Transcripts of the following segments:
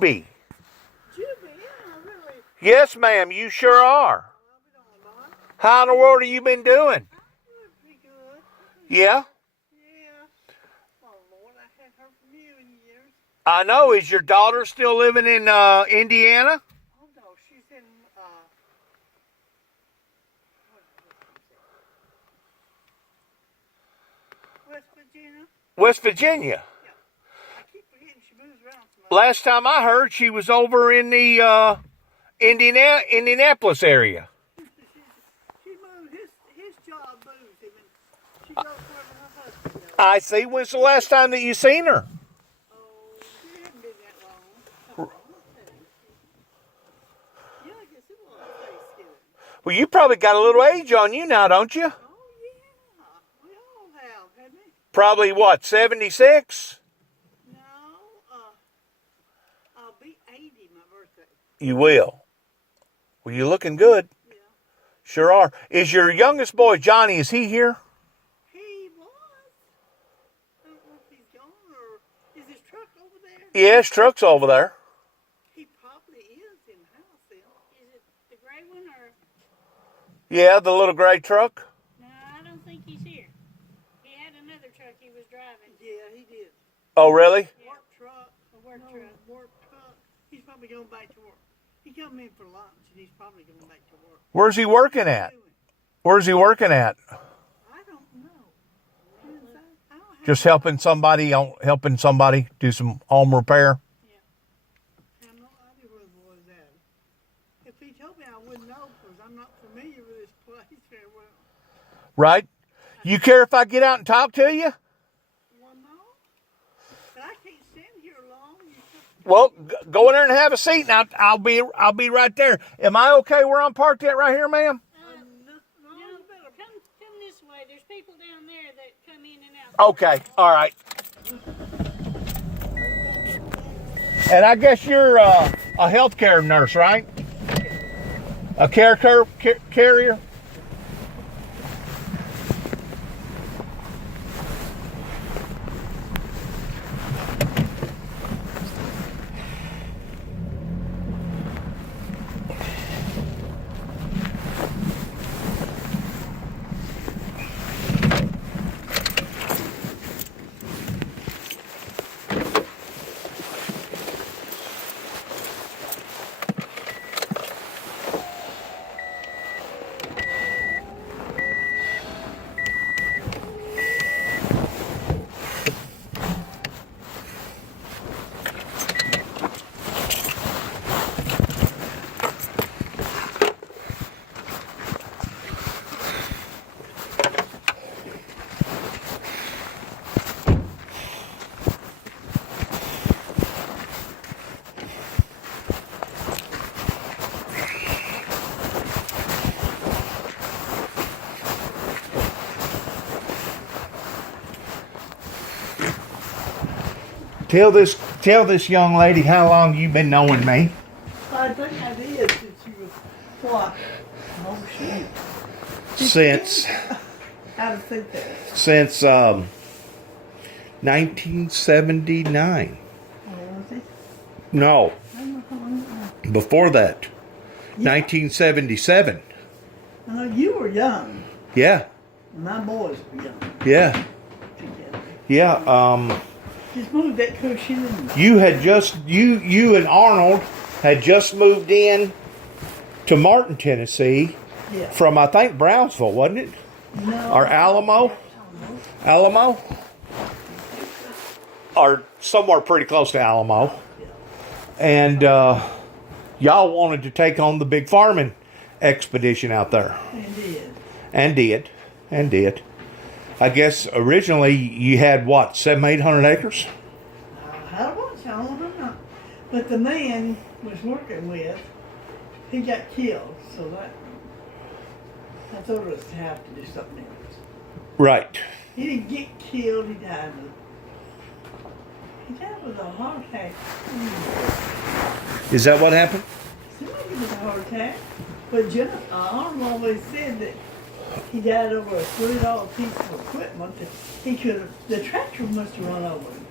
Be. Jimmy, yeah, really. Yes, ma'am, you sure are. How in the world have you been doing? Pretty good. Yeah? Yeah. Oh, Lord, I haven't heard from you in years. I know. Is your daughter still living in Indiana? Oh, no, she's in, West Virginia. West Virginia. Yeah. I keep forgetting she moves around so much. Last time I heard, she was over in the Indianapolis area. She moved, his job moves him, and she goes wherever her husband goes. I see. When's the last time that you seen her? Oh, it hasn't been that long. Yeah, I guess it was Thanksgiving. Well, you probably got a little age on you now, don't you? Oh, yeah. We all have, haven't we? Probably what, 76? No, I'll be 80 my birthday. You will. Well, you're looking good. Yeah. Sure are. Is your youngest boy, Johnny, is he here? He was. I don't know if he's gone or is his truck over there? Yeah, his truck's over there. He probably is in house then. Is it the gray one or? Yeah, the little gray truck. No, I don't think he's here. He had another truck he was driving. Yeah, he did. Oh, really? Yeah. Work truck. A work truck. Work truck. He's probably going back to work. He come in for lunch and he's probably going back to work. Where's he working at? Where's he working at? I don't know. I don't have Just helping somebody do some home repair. I have no idea where the boy's at. If he told me, I wouldn't know because I'm not familiar with this place very well. Right? You care if I get out and talk to you? Well, no. But I can't stand here long. Well, go in there and have a seat, and I'll be right there. Am I okay where I'm parked at right here, ma'am? No, No, you better. come this way. There's people down there that come in and out. Okay, all right. And I guess you're a healthcare nurse, right? A carrier? Tell this young lady how long you've been knowing me. I think I did since you was what? Oh, shit. Since How to think that? 1979. Oh, was it? No, I don't know how long it was. before that. Yeah. 1977. You were young. Yeah, My boys were young yeah, together. yeah. Just moved that cushion and You and Arnold had just moved in to Martin, Tennessee yeah. from, I think, Brownsville, wasn't it? No. Or Alamo? Alamo? Or somewhere pretty close to Alamo. And y'all wanted to take on the big farming expedition out there. And did. And did. I guess originally you had what, 700-800 acres? I don't want to, I don't know. But the man was working with, he got killed, so I told us to have to do something else. Right. He didn't get killed, he died with a heart attack. Is that what happened? Somebody with a heart attack. But Jennifer, Arnold always said that he died over a $30 piece of equipment that he could have, the tractor must have run over him.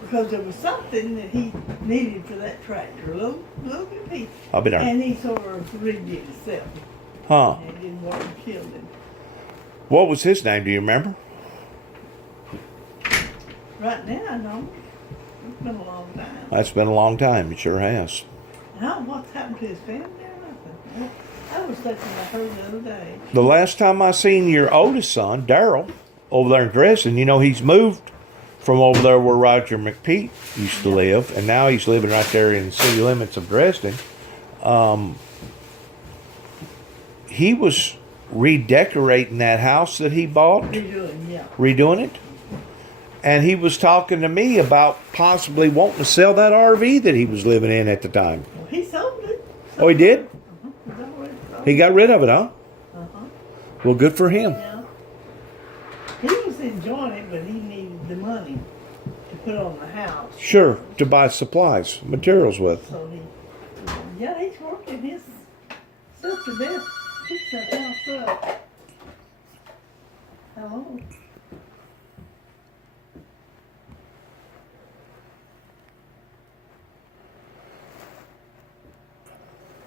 because there was something that he needed for that tractor, a little bit piece. I'll be darned. And he sort of rigged it himself. Huh. And it didn't work and killed him. What was his name? Do you remember? Right now, I don't. It's been a long time. That's been a long time. It sure has. I don't know what's happened to his family or nothing. I was thinking I heard the other day. The last time I seen your oldest son, Daryl, over there in Graceland, you know, he's moved from over there where Roger McPeak used to live, and now he's living right there in the city limits of Dresden. He was redecorating that house that he bought, redoing it. And he was talking to me about possibly wanting to sell that RV that he was living in at the time. Well, he sold it. Oh, he did? He's already sold He got rid of it, huh? Uh-huh. Well, good for him. Yeah. He was enjoying it, but he needed the money to put on the house. Sure, to buy supplies, materials with. So he's working his self to death. Fix that house up. Hello.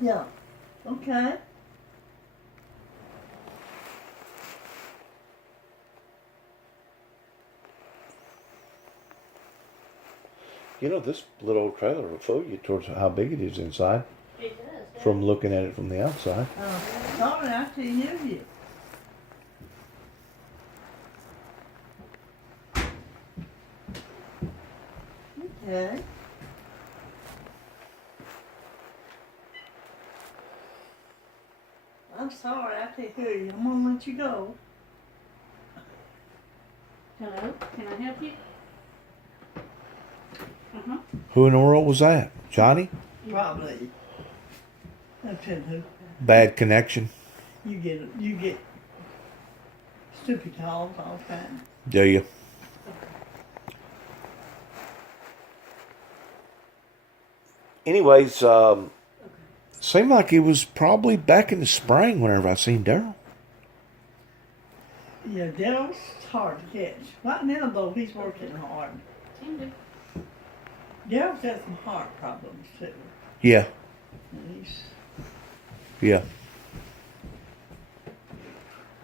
Yeah. Okay. You know, this little old trailer will fool you towards how big it is inside It does. from looking at it from the outside. Sorry, I can't hear you. Okay. I'm sorry, I can't hear you. I'm gonna let you go. Hello, can I help you? Uh-huh. Who in the world was that? Johnny? Probably. That's who. Bad connection. You get stupid calls all the time. Do you? Anyways, seemed like it was probably back in the spring whenever I seen Daryl. Yeah, Daryl's hard to catch. Right now, though, he's working hard. Daryl's got some heart problems, too. Yeah, And he's yeah.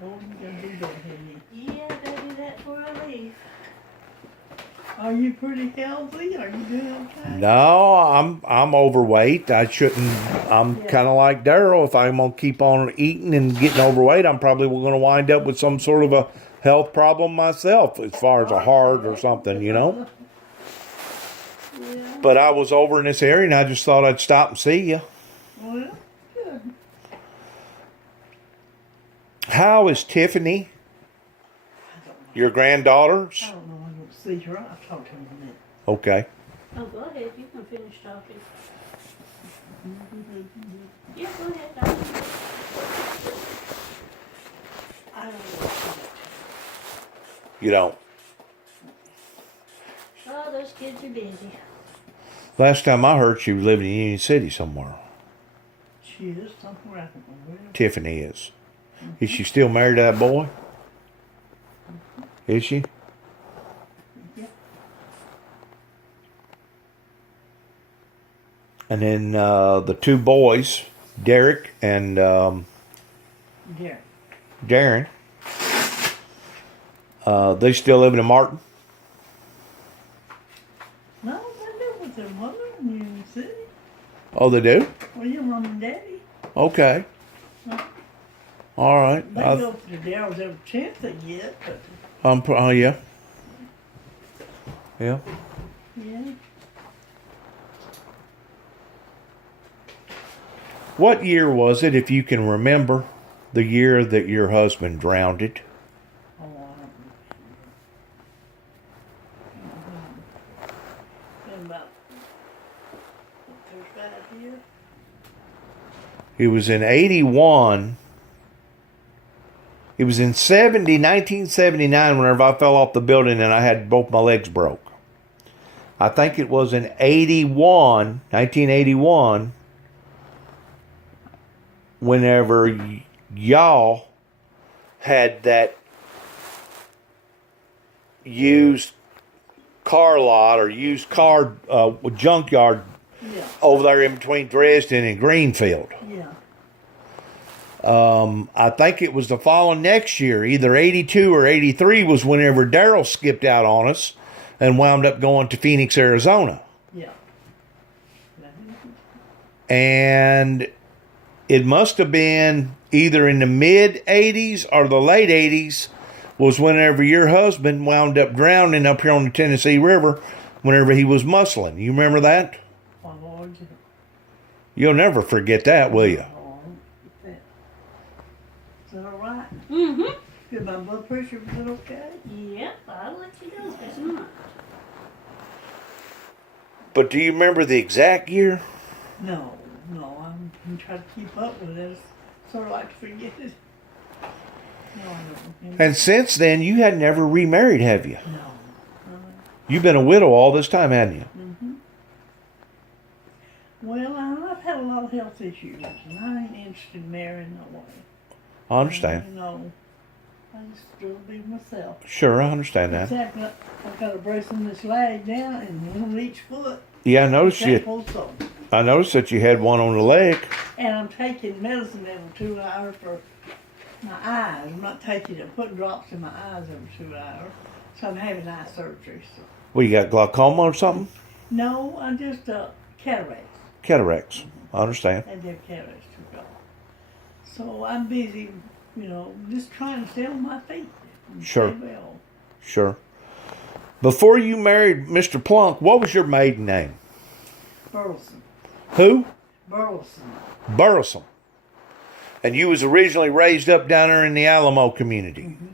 gonna do that, hasn't Yeah, I gotta do that before I leave. he? Are you pretty healthy? Are you doing okay? No, I'm overweight. I'm Yeah. kind of like Daryl. If I'm gonna keep on eating and getting overweight, I'm probably gonna wind up with some sort of a health problem myself, as far as a heart or something, you know. Yeah. But I was over in this area, and I just thought I'd stop and see you. Well, good. How is Tiffany, I don't know. your granddaughter? I don't know when I'm gonna see her. I'll talk to her in a minute. Okay. Oh, go ahead, you can finish talking. Yeah, go ahead, Doctor. I don't know. You don't. Oh, those kids are busy. Last time I heard, she was living in Union City somewhere. She is somewhere. I don't know where. Tiffany is. Is she still married to that boy? Is she? Yeah. And then the two boys, Derek and Yeah. Darren, they still living in Martin? No, they live with their mother in Union City. Oh, they do? Well, your mom and daddy. Okay. All right. They go to the Daryl's every chance they get, but Yeah. Yeah. yeah. What year was it, if you can remember, the year that your husband drowned it? Oh, I don't know. Been about 35 years. It was in 81. It was in 1979 whenever I fell off the building and I had both my legs broke. I think it was in 1981, whenever y'all had that used car lot or used car junkyard Yeah. over there in between Dresden and Greenfield. Yeah. I think it was the following next year, either 82 or 83 was whenever Daryl skipped out on us and wound up going to Phoenix, Arizona. Yeah. And it must have been either in the mid 80s or the late 80s was whenever your husband wound up drowning up here on the Tennessee River whenever he was muscling. You remember that? Oh, Lord. You'll never forget that, will you? Oh, is that all right? Mm-hmm. Good, my blood pressure, was it okay? Yep, I'll let you know if it's not. But do you remember the exact year? No, I'm trying to keep up with it. It's sort of like to forget it. No, I don't remember. And since then, you had never remarried, have you? No. You've been a widow all this time, haven't you? Mm-hmm. Well, I've had a lot of health issues, and I ain't interested in marrying no way. I understand. You know, I just still be myself. Sure, I understand that. Except I've got a brace on this leg now, and one on each foot. Yeah, I noticed Can't you. pull so. I noticed that you had one on the leg. And I'm taking medicine every 2 hours for my eyes. I'm not taking it, putting drops in my eyes every 2 hours. So I'm having eye surgery. So. Well, you got glaucoma or something? No, I'm just cataracts. Cataracts. I understand. I have cataracts took off. So I'm busy, you know, just trying to stay on my feet. And Sure. stay well. Sure. Before you married Mr. Plunk, what was your maiden name? Burleson. Who? Burleson. Burleson. And you was originally raised up down there in the Alamo community. Mm-hmm.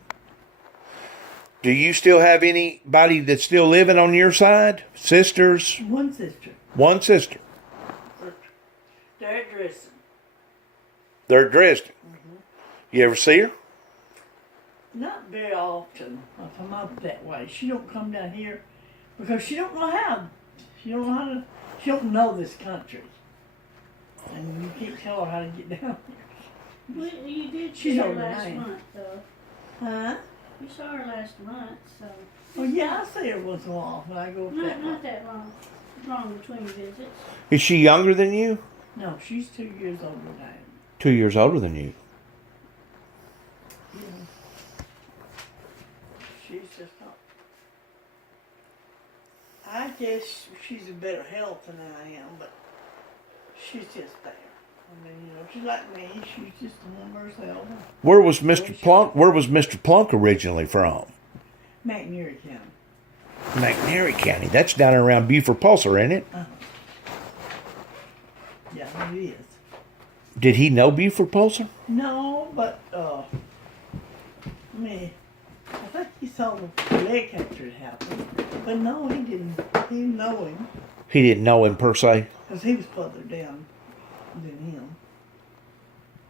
Do you still have anybody that's still living on your side? Sisters? One sister. One sister. They're at Dresden. They're at Dresden. Mm-hmm. You ever see her? Not very often. If I'm up that way, she don't come down here because she don't know how. She don't know how to. She don't know this country, and you can't tell her how to get down here. Well, you did She's see her over last 9. month, though. Huh? You saw her last month, so. Well, yeah, I see her once in a while when I go up that way. Not that long. Long between visits. Is she younger than you? No, she's 2 years older than I am. 2 years older than you. Yeah. She's just not. I guess she's in better health than I am, but she's just there. I mean, you know, she's like me. She's just a woman herself. Where was Mr. Plunk? Where was Mr. Plunk originally from? McNairy County. McNairy County. That's down around Beaufort Pulsar, isn't it? Uh-huh. Yeah, it is. Did he know Beaufort Pulsar? No, but I think he saw the leg after it happened. But no, he didn't. He didn't know him He didn't know him per se. because he was further down than him.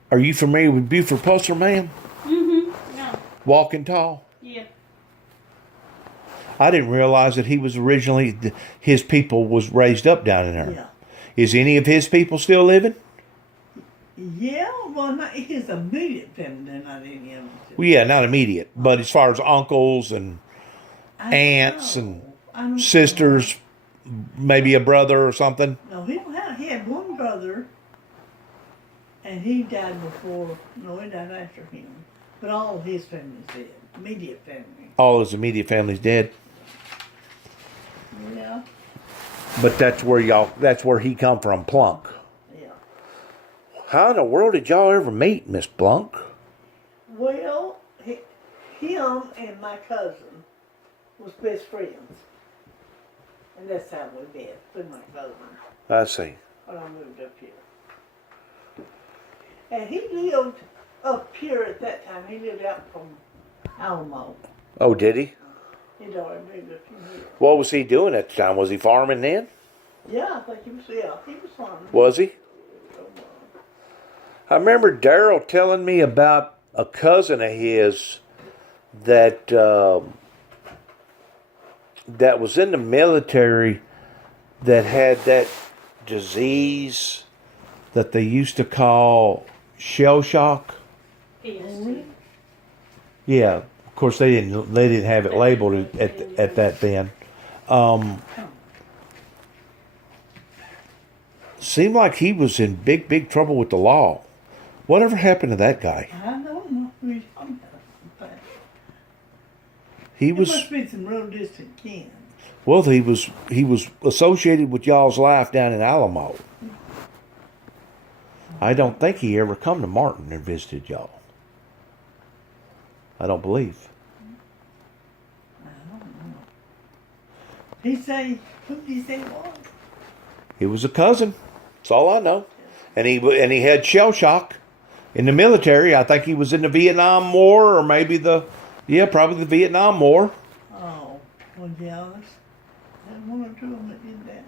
Are you familiar with Beaufort Pulsar, ma'am? Mm-hmm. No. Walking tall. Yeah. I didn't realize that he was originally, his people was raised up down in there. Yeah. Is any of his people still living? Yeah, well, not his immediate family, they're not any of them. Well, yeah, not immediate, but as far as uncles and I don't aunts know. and I don't sisters, maybe a brother or something. know. No, he don't have. He had one brother, and he died before. No, he died after him. But all of his family's dead. Immediate family. All his immediate family's dead. Yeah. But that's where he come from, Plunk. Yeah. How in the world did y'all ever meet, Miss Plunk? Well, him and my cousin was best friends. And that's how we met, with my cousin, I see. when I moved up here. And he lived up here at that time. He lived out from Alamo. Oh, did he? He'd already moved up here. What was he doing at the time? Was he farming then? Yeah, I think he was farming. Was he? I remember Daryl telling me about a cousin of his that that was in the military that had that disease that they used to call shell shock. PST. Yeah, of course they didn't have it labeled at that then. Seemed like he was in big trouble with the law. Whatever happened to that guy? I don't know who you're talking about. He It was must be some real distant kin. well. He was associated with y'all's life down in Alamo. I don't think he ever come to Martin and visited y'all. I don't believe. He say, who did he say it was? He was a cousin. That's all I know. And he had shell shock in the military. I think he was in the Vietnam War, or maybe probably the Vietnam War. Oh, well, yeah, there's one or two of them that did that.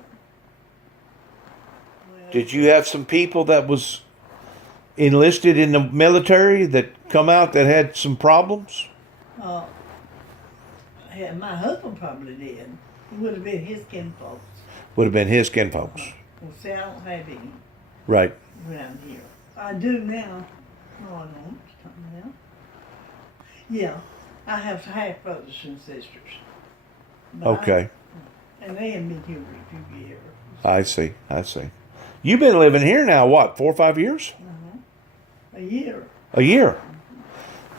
Well, Did you have some people that was enlisted in the military that come out that had some problems? Yeah, my husband probably did. It would have been his kinfolks. Would have been his kinfolks. Well, see, I don't have any Right. around here. I do now. No, I don't. Not now. Yeah, I have half brothers and sisters. But Okay. and they haven't been here for a few years. I see. You've been living here now, what, 4 or 5 years? A year. A year.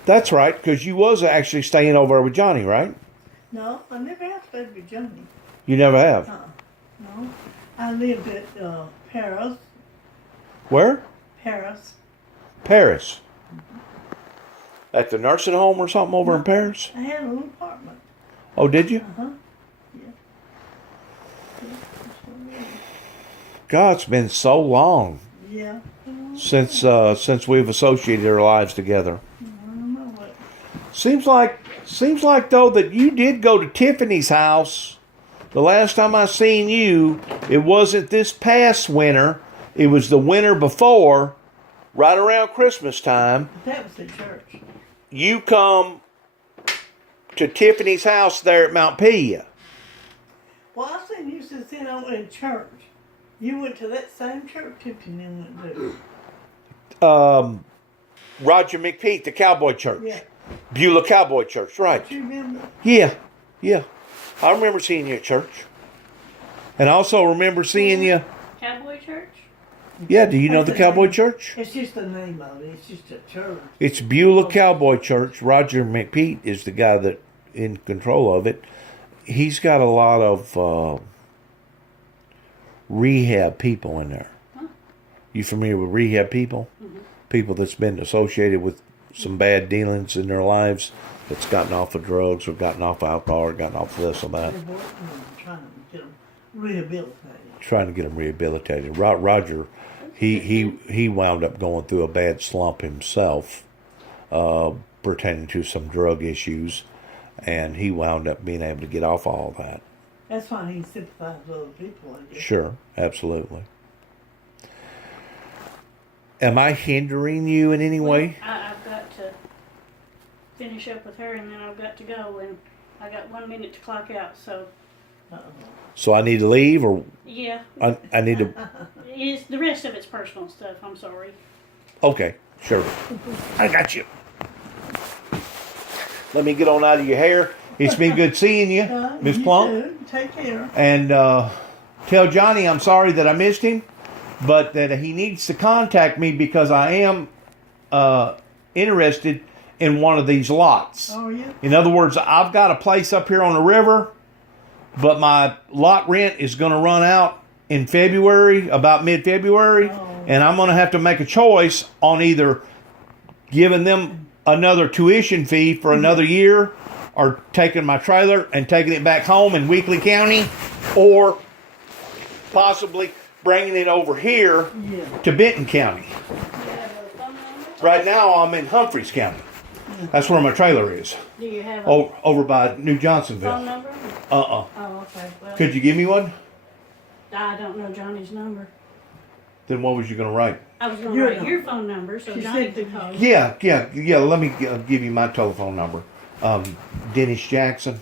That's right, because you was actually staying over with Johnny, right? No, I never have stayed with Johnny. You never have. No. I lived at Paris. Where? Paris. Paris. At the nursing home or something over in Paris? I had a little apartment. Oh, did you? Uh-huh. Yeah. God, it's been so long Yeah. since we've associated our lives together. I don't know what. Seems like though that you did go to Tiffany's house. The last time I seen you, it wasn't this past winter. It was the winter before, right around Christmas time. That was the church. You come to Tiffany's house there at Mount Pia. Well, I seen you since then over in church. You went to that same church Tiffany went to. Roger McPeak, the Cowboy Church. Yeah. Beulah Cowboy Church, right. Do you remember? Yeah. I remember seeing you at church. And I also remember seeing you. Cowboy church? Yeah, do you know the Cowboy Church? It's just the name of it. It's just a church. It's Beulah Cowboy Church. Roger McPeak is the guy that in control of it. He's got a lot of rehab people in there. Huh? You familiar with rehab people? Mm-hmm. People that's been associated with some bad dealings in their lives, that's gotten off of drugs or gotten off of alcohol or gotten off of this or that. They're working on trying to get them rehabilitated. Trying to get them rehabilitated. Roger, he wound up going through a bad slump himself, pertaining to some drug issues, and he wound up being able to get off all that. That's why he sympathizes with other people, I guess. Sure, absolutely. Am I hindering you in any way? I've got to finish up with her, and then I've got to go, and I got 1 minute to clock out. So So I need to leave, or yeah, I need to... it's the rest of it's personal stuff. I'm sorry. Okay, sure. I got you. Let me get on out of your hair. It's been good seeing you, Miss you Plunk. too. Take care. And tell Johnny I'm sorry that I missed him, but that he needs to contact me because I am interested in one of these lots. Oh, yeah? In other words, I've got a place up here on the river, but my lot rent is going to run out in February, about mid-February, and I'm going to have to make a choice on either giving them another tuition fee for another year or taking my trailer and taking it back home in Weakley County, or possibly bringing it over here to Benton County. Right now I'm in Humphreys County. That's where my trailer is. Do you have a Over by New phone Johnsonville. number? Uh-uh. Oh, okay. Well, Could you give me one? I don't know Johnny's number. Then what was you going to write? I was going to Your write number. your phone number so She Johnny said could call you. Yeah. Let me give you my telephone number. Dennis Jackson.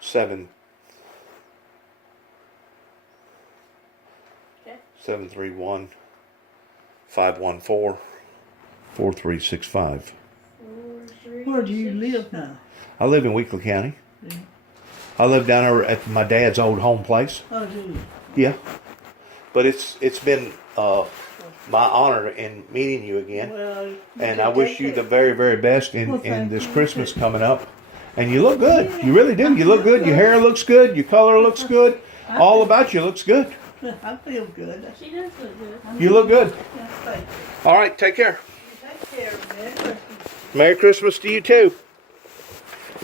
7 Okay. 731 514 4365. Where do you live now? I live in Weakley County. Yeah. I live down there at my dad's old home place. Oh, do you? Yeah. But it's been my honor in meeting you again. Well, And I wish you the very, very best in thank this you. Christmas coming up. And you look good. You really do. You look good. Your hair looks good. Your color looks good. All about you looks good. I feel good. She does look good. You look good. Yeah, thank you. All right. Take care. Take care, man. Merry Christmas to you too.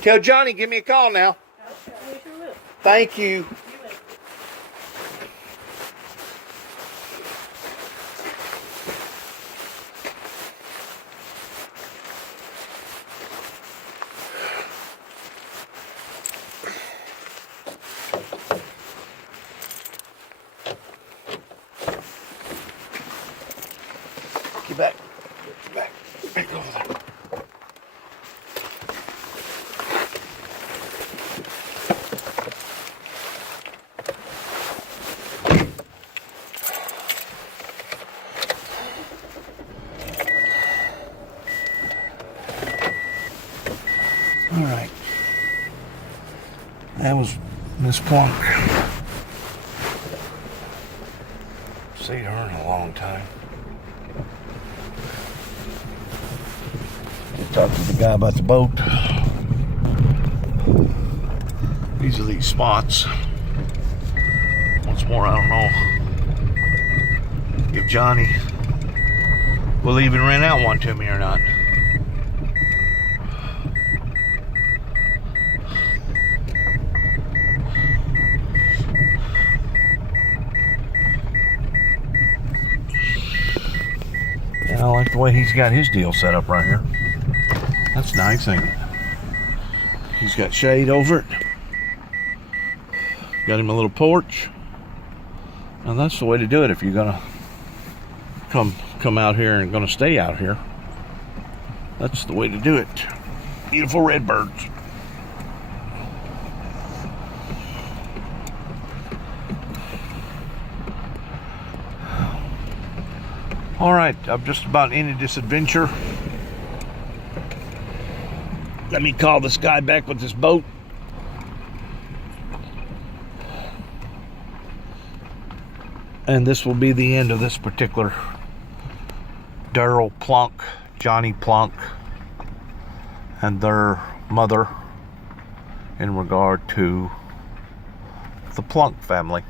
Tell Johnny, give me a call now. We sure will. Thank you. You will. Get back. Get back. Back over there. All right. That was Miss Plunk. Seen her in a long time. Talked to the guy about the boat. These are these spots. Once more, I don't know if Johnny will even rent out one to me or not. I like the way he's got his deal set up right here. That's nice, ain't it? He's got shade over it. Got him a little porch. And that's the way to do it if you're gonna come out here and gonna stay out here. That's the way to do it. Beautiful redbirds. All right, I've just about ended this adventure. Let me call this guy back with this boat. And this will be the end of this particular Daryl Plunk, Johnny Plunk, and their mother in regard to the Plunk family.